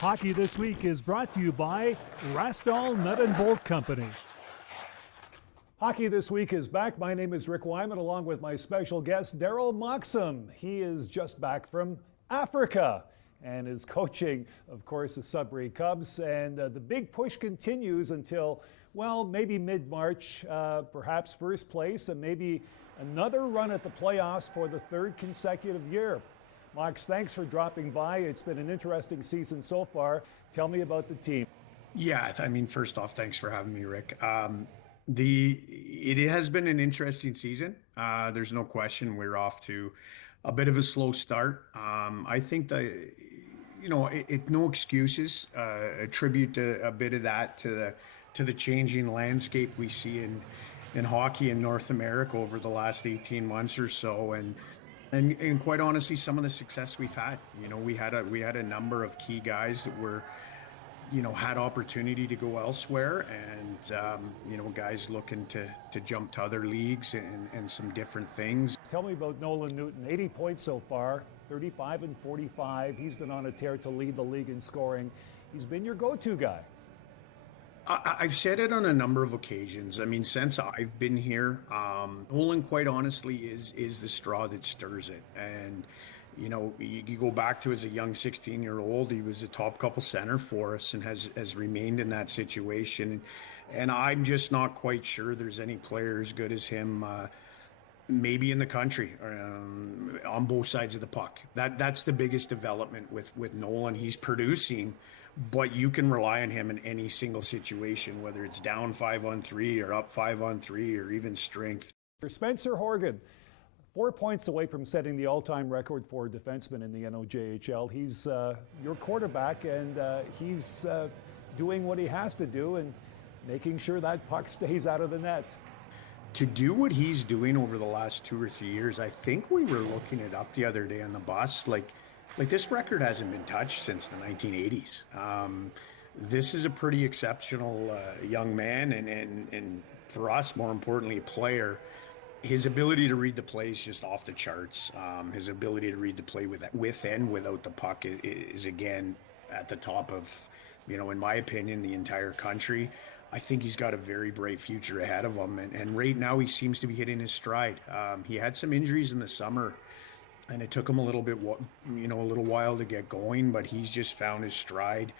Hockey This Week is brought to you by Rastall Nut and Bolt Company. Hockey This Week is back. My name is Rick Wyman, along with my special guest, Darryl Moxam. He is just back from Africa and is coaching, of course, the Sudbury Cubs. And the big push continues until, well, maybe mid-March, perhaps first place, and maybe another run at the playoffs for the third consecutive year. Mox, thanks for dropping by. It's been an interesting season so far. Tell me about the team. Yeah, I mean, first off, thanks for having me, Rick. It has been an interesting season. There's no question we're off to a bit of a slow start. I think that, no excuses. Attribute a bit of that to the changing landscape we see in hockey in North America over the last 18 months or so, and quite honestly, some of the success we've had. We had a number of key guys that were, had opportunity to go elsewhere, and guys looking to jump to other leagues and some different things. Tell me about Nolan Newton. 80 points so far, 35 and 45. He's been on a tear to lead the league in scoring. He's been your go-to guy. I've said it on a number of occasions. I mean, since I've been here, Nolan, quite honestly, is the straw that stirs it. And, you go back to as a young 16-year-old, he was a top couple center for us and has remained in that situation. And I'm just not quite sure there's any player as good as him, maybe in the country, on both sides of the puck. That's the biggest development with Nolan. He's producing, but you can rely on him in any single situation, whether it's down 5-on-3 or up 5-on-3 or even strength. Spencer Horgan, 4 points away from setting the all-time record for defensemen in the NOJHL. He's your quarterback, and he's doing what he has to do and making sure that puck stays out of the net. To do what he's doing over the last 2 or 3 years, I think we were looking it up the other day on the bus. Like this record hasn't been touched since the 1980s. This is a pretty exceptional young man, and for us, more importantly, a player. His ability to read the play is just off the charts. His ability to read the play with and without the puck is again at the top of, in my opinion, the entire country. I think he's got a very bright future ahead of him, and right now he seems to be hitting his stride. He had some injuries in the summer, and it took him a little while to get going, but he's just found his stride.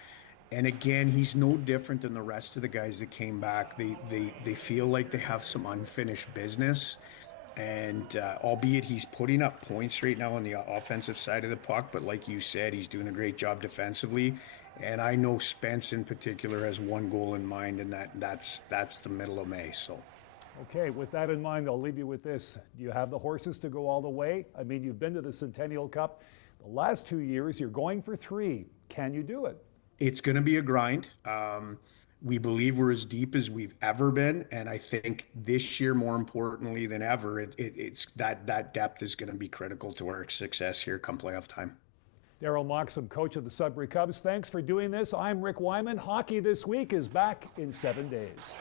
And again, he's no different than the rest of the guys that came back. They feel like they have some unfinished business, and albeit he's putting up points right now on the offensive side of the puck, but like you said, he's doing a great job defensively. And I know Spence in particular has one goal in mind, and that's the middle of May. So, okay, with that in mind, I'll leave you with this. Do you have the horses to go all the way? I mean, you've been to the Centennial Cup the last 2 years. You're going for 3. Can you do it? It's going to be a grind. We believe we're as deep as we've ever been, and I think this year, more importantly than ever, it's that depth is going to be critical to our success here come playoff time. Darryl Moxam, coach of the Sudbury Cubs. Thanks for doing this. I'm Rick Wyman. Hockey This Week is back in 7 days.